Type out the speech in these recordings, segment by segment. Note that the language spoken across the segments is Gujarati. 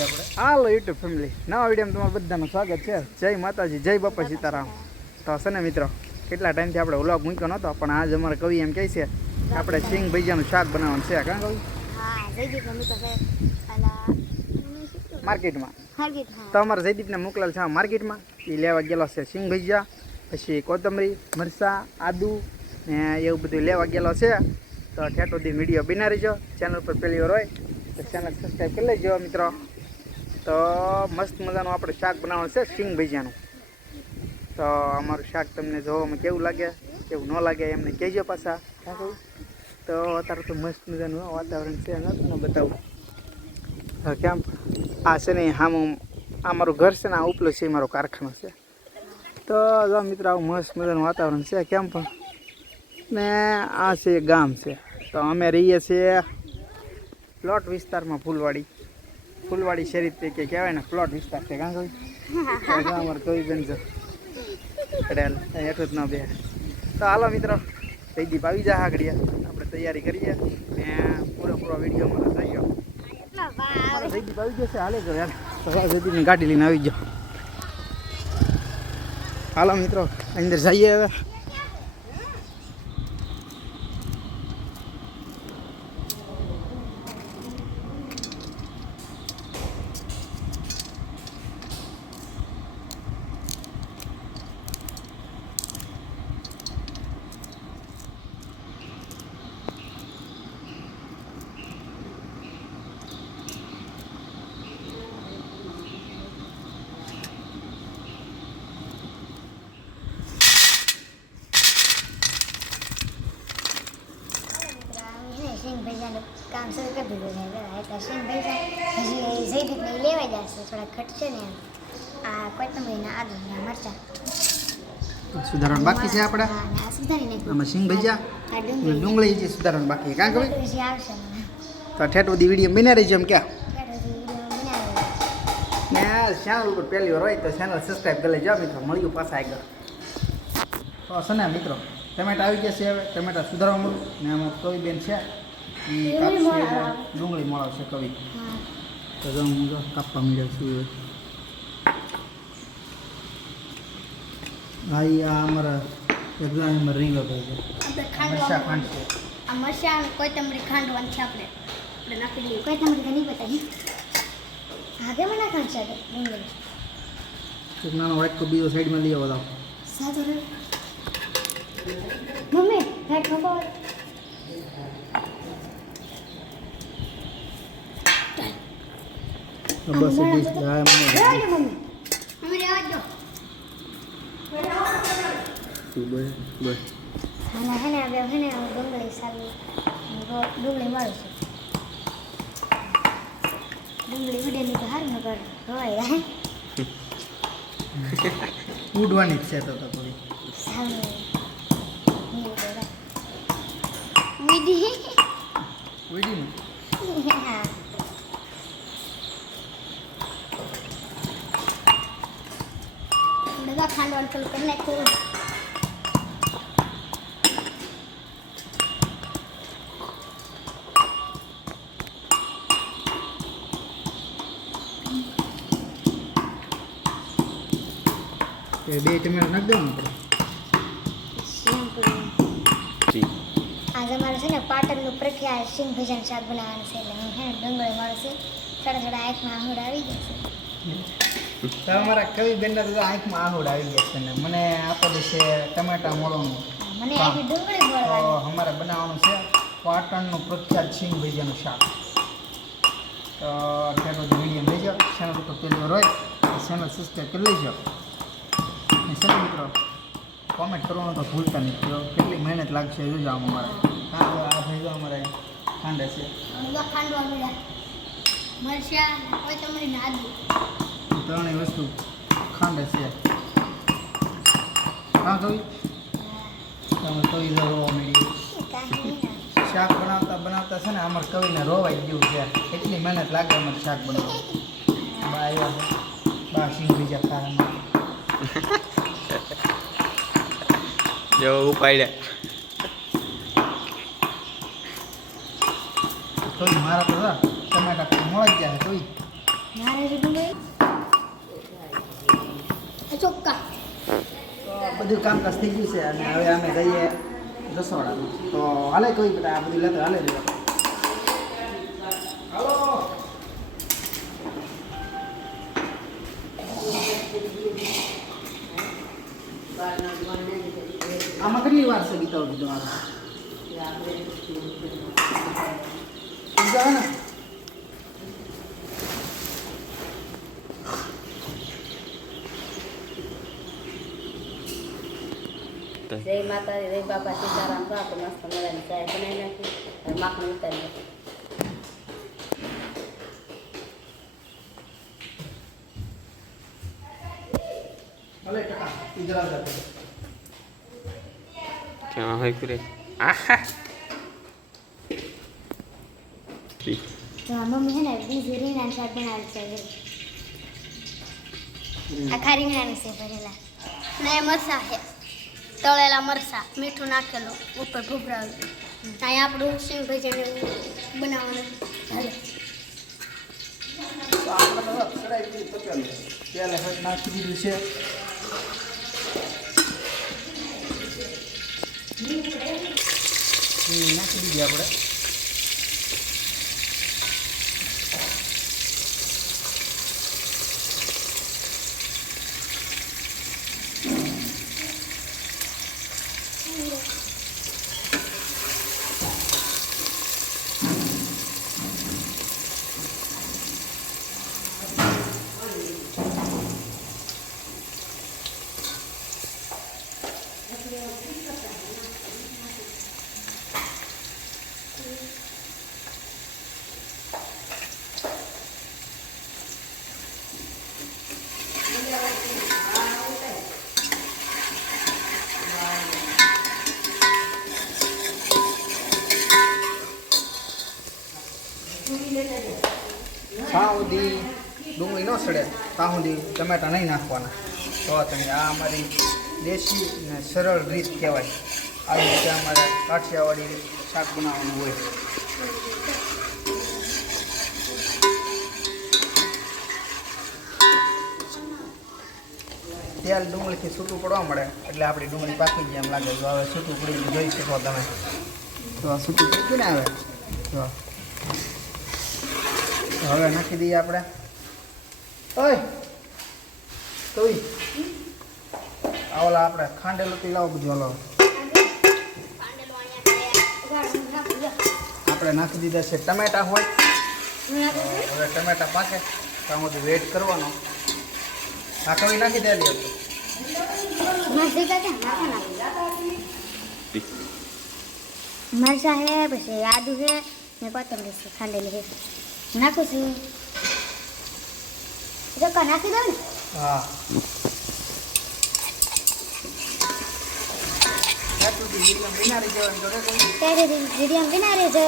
છીએ આપણે. Hello YouTube family. નવા વિડીયોમાં તમારું બધાનું સ્વાગત છે. જય માતાજી જય બાપા સીતારામ. તો હશે ને મિત્રો કેટલા ટાઈમથી આપણે ઓલો મૂક્યો નહોતો પણ આજ અમારે કવિ એમ કહે છે આપણે સિંગ ભજીયાનું શાક બનાવવાનું છે કાં કવિ? માર્કેટમાં. તો અમારે જયદીપને મોકલેલ છે માર્કેટમાં. એ લેવા ગયેલો છે સિંગ ભજીયા પછી કોથમરી મરસા આદુ ને એવું બધું લેવા ગયેલો છે. તો ઠેઠ સુધી વીડિયો બિના રહીજો ચેનલ પર પહેલી વાર હોય તો ચેનલ સબસ્ક્રાઈબ કરી લેજો મિત્રો. તો મસ્ત મજાનું આપણે શાક બનાવવાનું છે, સિંગ ભજીયાનું. તો અમારું શાક તમને જોવામાં કેવું લાગે, કેવું ન લાગે એમને કહેજો પાછા. તો અત્યારે તો મસ્ત મજાનું વાતાવરણ છે તમને બતાવું. તો કેમ, આ છે ને હામ આ મારું ઘર છે ને, આ ઉપલો છે મારો કારખાનો છે. તો જો મિત્રો, આવું મસ્ત મજાનું વાતાવરણ છે, કેમ પણ? ને આ છે ગામ છે. તો અમે રહીએ છીએ પ્લોટ વિસ્તારમાં ફૂલવાડી. ફૂલવાડી શેરી તરીકે કહેવાય ને પ્લોટ વિસ્તાર છે કાં કોઈ? અમારે કોઈ બેન છે કડેલ હેઠું જ ન બે. તો હાલો મિત્રો જયદીપ આવી જા આગળિયા આપણે તૈયારી કરીએ. ને પૂરો પૂરો વીડિયો મને થઈ ગયો એટલા જયદીપ આવી જશે. હાલે ગયો યાર જયદીપની ગાડી લઈને આવી જાઓ હાલો મિત્રો અંદર જઈએ હવે સિંગ ભૈયાનું કામ શરૂ કરી દીધું છે એટલે સિંગ ભૈયા હજી લેવા જશે થોડા ઘટશે ને આ કોથમરીના આદુ ને આ સુધારણ બાકી છે આપણે? આમાં સિંગ ભજીયા ડુંગળી. છે જે સુધારણ બાકી કાં મને તો ઠેઠ બધી વીડિયો બિના રહીજો એમ ક્યાં? ને ચેનલ ઉપર પહેલી વાર હોય તો ચેનલ સબસ્ક્રાઈબ કરી લેજો. મિત્રો મળ્યું પાછા આગળ. તો હશે ને મિત્રો ટમેટા આવી ગયા છે હવે. ટમેટા સુધારવા મળું ને આમાં કવિ બેન છે ડુંગળી મળાવશે કવિ. હા તો જો હું જો કાપવા મળ્યો છું હવે. હા ઈ આ અમારા એક્ઝામમાં રીલો ભાઈ છે આપણે મરચાં ખાંડવા ખાંડ છે આ મરચાં અને કોથમરી ખાંડવાની છે આપણે આપણે નાખી દઈએ કોથમરી તો નહીં બતાવી હા કેમ નાખવાનું છે ડુંગળી એક નાનો વાટકો બીજો સાઈડમાં લઈ આવો તો સાચું રે મમ્મી હે ખબર તો બસ એ ડીશ હા મને રહેવા દો મમ્મી મમ્મી રહેવા દો બસ બસ હા હે ને હવે હે ને ડુંગળી સારી ડુંગળી મળે છે ડુંગળી ઉડેલી તો સારું નગર હોય હે ઉડવાની જ છે તો તો સારું મીઠી ઉડી ને હા પેલું કરી નાખ્યું બે ટમેટા નાખ દેવાનું ને આપણે આજે મારે છે ને પાટણનું પ્રખ્યાત સિંહ ભજન શાક બનાવવાનું છે એટલે હું હે ડુંગળી મળશે થોડા થોડા આંખમાં આંગળ આવી જશે. તો અમારા કવિ બેનના તો આંખમાં આહુડ આવી ગયા છે ને. મને આપેલું છે ટમેટા મોળોનું. મને અમારે બનાવવાનું છે પાટણનું પ્રખ્યાત સિંગ ભજીયાનું શાક. તો ખેડૂત વીડિયો લેજો ચેનલ ઉપર હોય તો ચેનલ સબસ્ક્રાઈબ કરી લેજો. અને ચલો મિત્રો કોમેન્ટ કરવાનું તો ભૂલતા નહીં. તો કેટલી મહેનત લાગશે જોજો આમ અમારે હા તો આ ભાઈ અમારે ખાંડે છે. ખાંડવા મળ્યા. મરચાં કોઈ તમારી નાદુ. એ ત્રણેય વસ્તુ ખાંડે છે. હા જોઈ. તમે કવિ રોવા માંડી શાક બનાવતા બનાવતા છે ને અમારે કવિને રોવાઈ ગયું છે. એટલી મહેનત લાગે અમારે શાક બનાવવા. બા આવ્યા છે. બા સિંગ બીજા ખાવાના જો ઉપાડ્યા તો મારા તો જા ટમેટા મળી ગયા કવિ મારે ચોક્કા બધું કામકાજ થઈ ગયું છે અને હવે અમે જઈએ રસોડા તો હાલે કોઈ બધા આ બધું લેતા હાલે રહ્યો હાલો આમાં કેટલી વાર છે ગીતા તમારા બીજા ને જય માતાજી જય બાપા સીતારામ તો આપણે મસ્ત મજાની ચાય બનાવી નાખી માખણ ઉતારી નાખી હોય કરે આહા તો મમ્મી છે ને બીજું રીંગણાનું શાક બનાવે છે આખા રીંગણાનું છે ભરેલા ને મરસા છે તળેલા મરચા મીઠું નાખેલું, ઉપર ભૂભરાવ્યું ત્યાં આપણું સિંગ ભજીને બનાવવાનું હાલે. નાખી દીધું છે નાખી દીધી આપણે. ત્યાં સુધી ડુંગળી ન સડે ત્યાં સુધી ટમેટા નહીં નાખવાના. તો તમે આ અમારી દેશી અને સરળ રીત કહેવાય. આવી રીતે અમારે કાઠિયાવાડી શાક બનાવવાનું હોય. તેલ ડુંગળીથી છૂટું પડવા મળે, એટલે આપણી ડુંગળી પાકી જાય એમ લાગે. જો હવે છૂટું પડી જોઈ શકો તમે. તો આ છૂટું પડી ને આવે તો હવે નાખી દઈએ આપણે. ઓય, તોય. આવલા આપણે ખાંડેલું તી લાવો બધું હલાવો. આપણે નાખી દીધા છે ટમેટા હોય. હવે ટમેટા પાકે, ત્યાં આમાં વેટ કરવાનો. આ નાખી દે મરસા હે, પછી આદુ હે, ને કોથમરી છે, ખાંડેલી હે. નાખું છું. ચોખ્ખા નાખી દઉં ને. હા. ત્યારે વીડિયો વિના રહેજો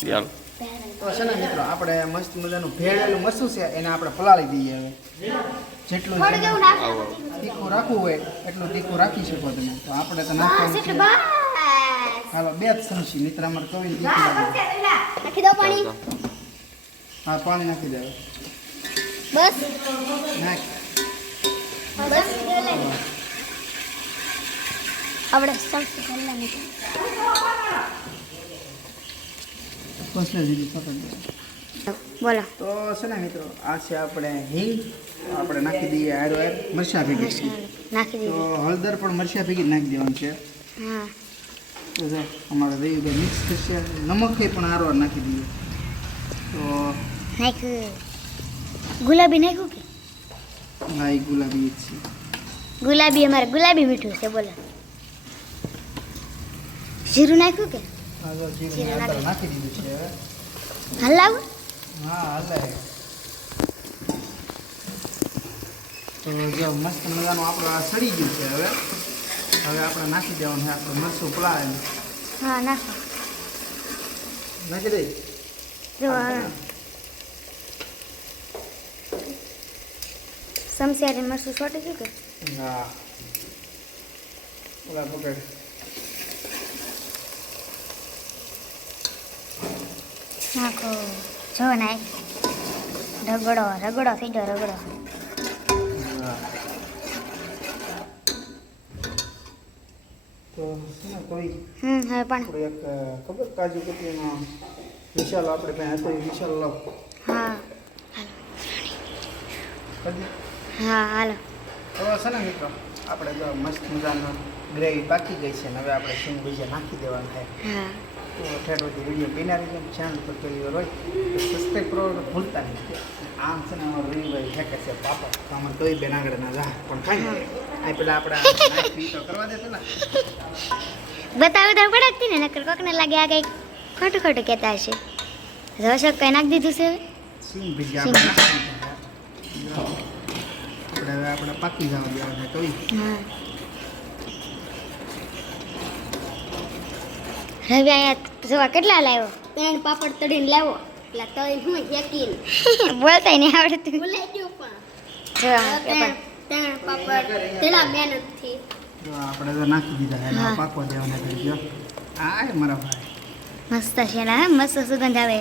ચાલો તો છે ને મિત્રો આપણે મસ્ત મજાનું ભેળેલું મસ્તું છે એને આપણે પલાળી દઈએ હવે. જેટલું તીખું રાખવું હોય એટલું તીખું રાખી શકો તમે. તો આપણે તો બસ નાખવાનું છે હાલો બે જ સમસી મિત્ર અમારે કવિ તીખું નાખી દો પાણી. હા પાણી નાખી દે બસ. નાખ. બસ આપણે સમસી પહેલા નીકળી કોસલે જીરી પકડ દે. બોલો. તો છે ને મિત્રો આ છે આપણે હિંગ. આપણે નાખી દઈએ આરો આર મરચા ભેગી નાખી તો હળદર પણ મરચા ભેગી નાખી દેવાનું છે. હા. તો જો અમારે રવિભાઈ મિક્સ થશે નમક પણ આરો આર નાખી દઈએ. તો નાખ્યું. ગુલાબી નાખ્યું કે? હા એ ગુલાબી છે. ગુલાબી અમારે ગુલાબી મીઠું છે બોલો. જીરું નાખ્યું કે? હા જીરું નાખી. દીધું છે. હલાવું. હા હાલે તો જો મસ્ત મજાનું આપણું આ સડી ગયું છે હવે. હવે આપણે નાખી દેવાનું છે આપણે મરચું પલાળેલું હા નાખો. નાખી દઈ સમસ્યારે મરસું છોટી ગયું કે હા. ઓલા પકડ નાખો. જો નાખ. રગડો રગડો થઈ ગયો રગડો. તો છે ને કોઈ હવે પણ આપણે એક ખબર કાજુ કતરીનો વિશાલ આપણે પાસે હતો એ વિશાલ લાવ. હા હા હાલો. હવે છે ને મિત્રો આપણે જો મસ્ત મજાનો ગ્રેવી પાકી ગઈ છે ને હવે આપણે સિંગ બીજે નાખી દેવાનું થાય હા. તો ઠેઠોથી વીડિયો બનાવી છે ચેનલ પર પહેલી વાર હોય તો સબસ્ક્રાઈબ કરવાનું ભૂલતા નહીં. આમ છે ને અમારો રવિભાઈ ફેંકે છે પાપા. તો અમે કઈ બેન આગળ ના જા પણ ખાઈ આ પેલા આપણે તો કરવા દે પેલા બતાવે તો પડકતી ને નકર કોકને લાગે આ કંઈક ખોટું ખોટું કહેતા હશે. રસક કઈ નાખી દીધું છે? સિંગ ભીજી આપણે આપણે પાકી જવા દેવાના તોય હા. રવિ અહીંયા જોવા કેટલા લાવ્યો? ત્રણ પાપડ તળીને લાવો. એટલે તળી હું શેકીને. બોલતાય નહીં આવડતું. ભૂલાઈ ગયું પણ. ત્રણ ત્રણ પાપડ તેલા મહેનતથી જો આપણે તો નાખી દીધા એને હા. પાકવા દેવાના કરી ગયો આ મારા ભાઈ. મસ્ત છે ને મસ્ત સુગંધ આવે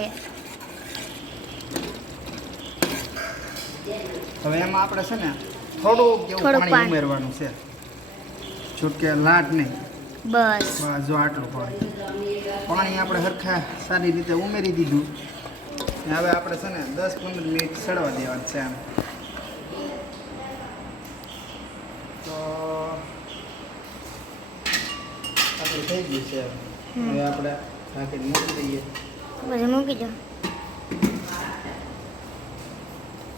હવે એમાં આપણે છે ને થોડુંક જેવું પાણી પાણી. ઉમેરવાનું છે. છૂટકે લાટ નહીં. બસ. બસ જો આટલું પાણી પાણી આપણે હરખા સારી રીતે ઉમેરી દીધું. હવે આપણે છે ને દસ પંદર મિનિટ સડવા દેવાનું છે આમ. તો આપણે થઈ ગયું છે હવે આપણે ઢાંકીને મૂકી દઈએ. બધું મૂકી દો.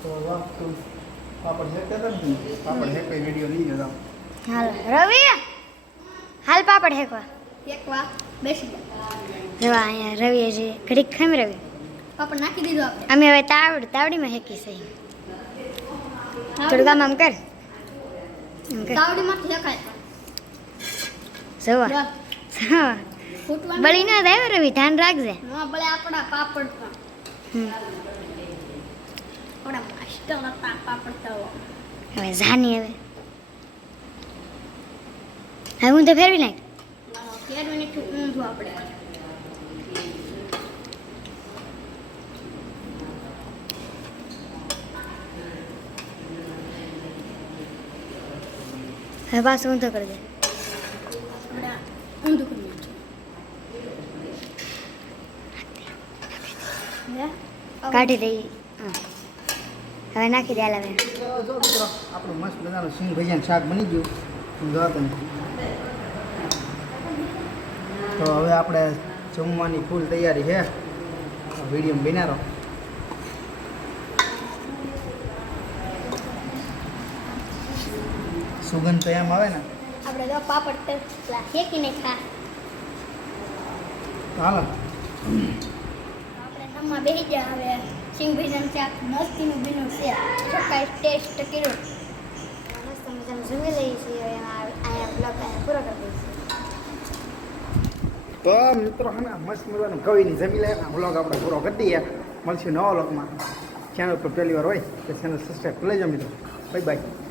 તો વાહ પાપડ ને શેકાઈ વીડિયો લઈ જતા હાલ રવિ! હાલ પાપડ હેકવા શેકવા. બેસી જોવા અહીંયા રવિ હજી ઘડીક ખમ રવિ પાપડ નાખી દીધો આપણે. અમે હવે તાવડ તાવડીમાં હેકી છે થોડું કામ આમ કર. તાવડીમાંથી હેકાય જવા. બળી ના થાય રવિ ધ્યાન રાખજે. ભલે આપણા પાપડ પણ. હમ. આપણા માસ્ટર હતા પાપડ તો હવે જાની હવે. હવે હું તો ફેરવી નાખ. ફેરવીને ઊંધું આપણે હવે પાછું તો કરી દે. ઊંધું કરી કાઢી દઈ. હવે નાખી દે મિત્રો, આપણું મસ્ત મજાનું સિંગ ભજીયાનું શાક બની ગયું. જો તમે તો હવે આપણે જમવાની ફૂલ તૈયારી છે. વીડિયો બનારો સુગંધ તો એમ આવે ને? આપણે જો પાપડ તળલા શેકીને ખા તો હાલો. આપણે જમવા બેસી ગયા હવે. સિંગ ભેજન શાક મસ્તીનું બીનું છે ચોખ્ખાઈ ટેસ્ટ કર્યો. જમી લઈએ છીએ હવે અહીંયા બ્લોગ તો મિત્રો હે ને મસ્ત મજાનું કવિની જમી લે વ્લોગ આપણે પૂરો કરી દઈએ મળશું નવા વ્લોગમાં ચેનલ પર પહેલી વાર હોય તો ચેનલ સબસ્ક્રાઈબ કરી લેજો મિત્રો બાય બાય